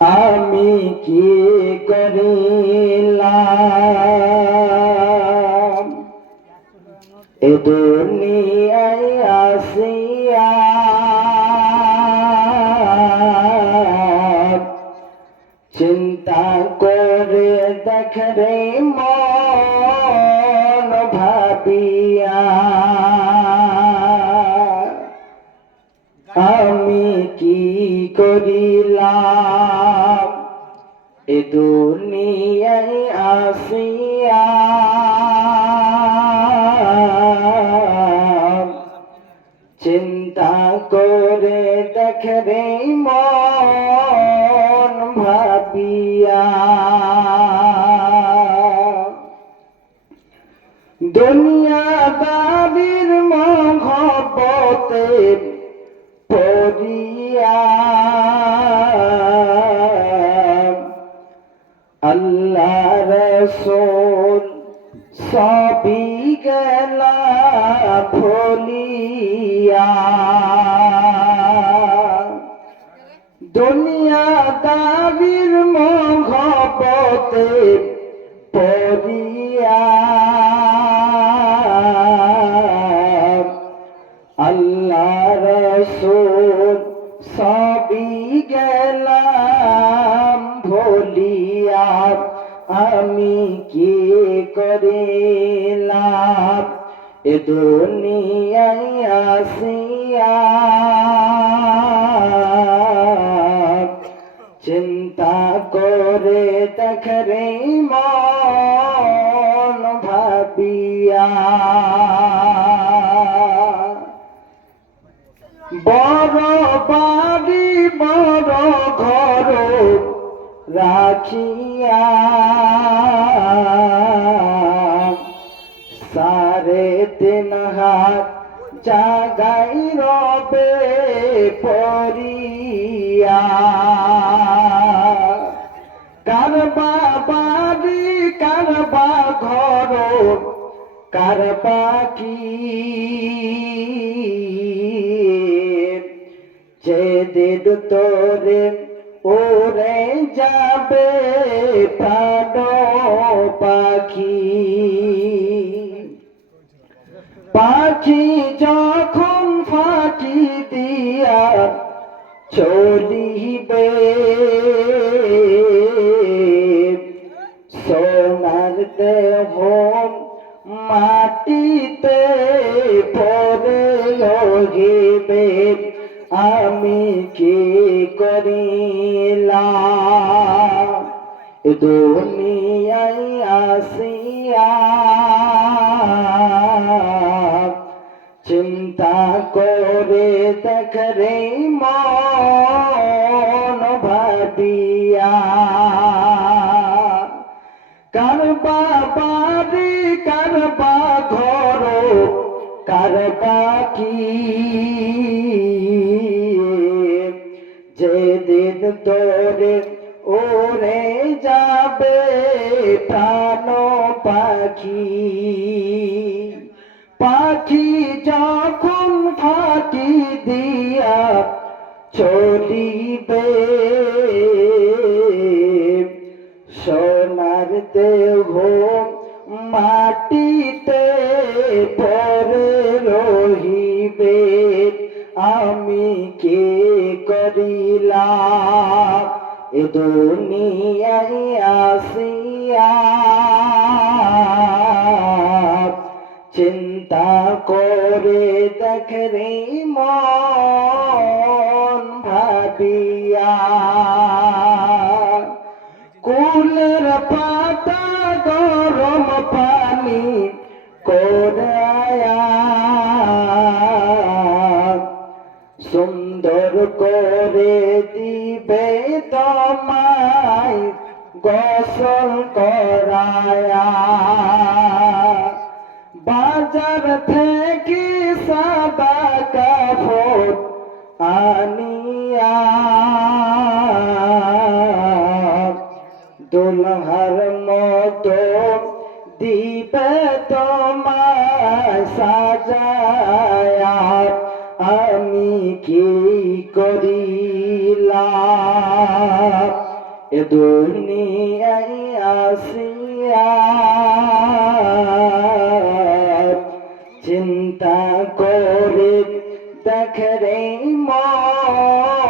আমি কি করিলাম? এ দুনিয়ায় আসিয়া চিন্তা করে দেখ রে মন ভাবিয়া এ দুনিয়ায় আসিয়া। চিন্তা করে দেখ রে মন ভাবিয়া। দুনিয়াদারির মহব্বতে আল্লাহ রসুল সবই গেলা ভুলিয়া। দুনিয়াদারির মহব্বতে পড়িয়া। আল্লাহ রসুল সবই গেলাম ভুলিয়া। আমি কি করিলাম এ দুনিয়ায় আসিয়া চিন্তা করে দেখ রে মন ভাবিয়া। বাড়ি রাখিয়া সারে তিন হাত জাগাই রবে পরিয়া। কারবা বাড়ি কারবা ঘর কারবা কি? যেদিন তোরে ওরে যাবে প্রাণ পাখি। পাখি যখন ফাঁকি দিয়া চলিবে, সোনার দেহ মাটিতে পরে লগিবে আমি কি করিলাম? দুনিয়ায় আসিয়া চিন্তা করে দেখ রে মন ভাবিয়া। কারবা বাড়ি কারবা ঘর কারবা কি? যেদিন তোরে ওরে যাবে প্রাণ পাখি। পাখি যখন ফাঁকি দিয়া চলিবে, সোনার দেহ মাটিতে পরে রহিবে। আমি কে করিলাম? এ দুনিয়ায় আসিয়া চিন্তা করে দেখ রে মন ভাবিয়া। কুলের পাতা গরম পানি তোমায় গোসল করায়া। বাজার থেকে সাদা কাপড় আনিয়া। দুলহার মতো দিবে তোমায় সাজায়া। আমি কি করিলাম এ দুনিয়ায় আসিয়া চিন্তা করে দেখ রে মন।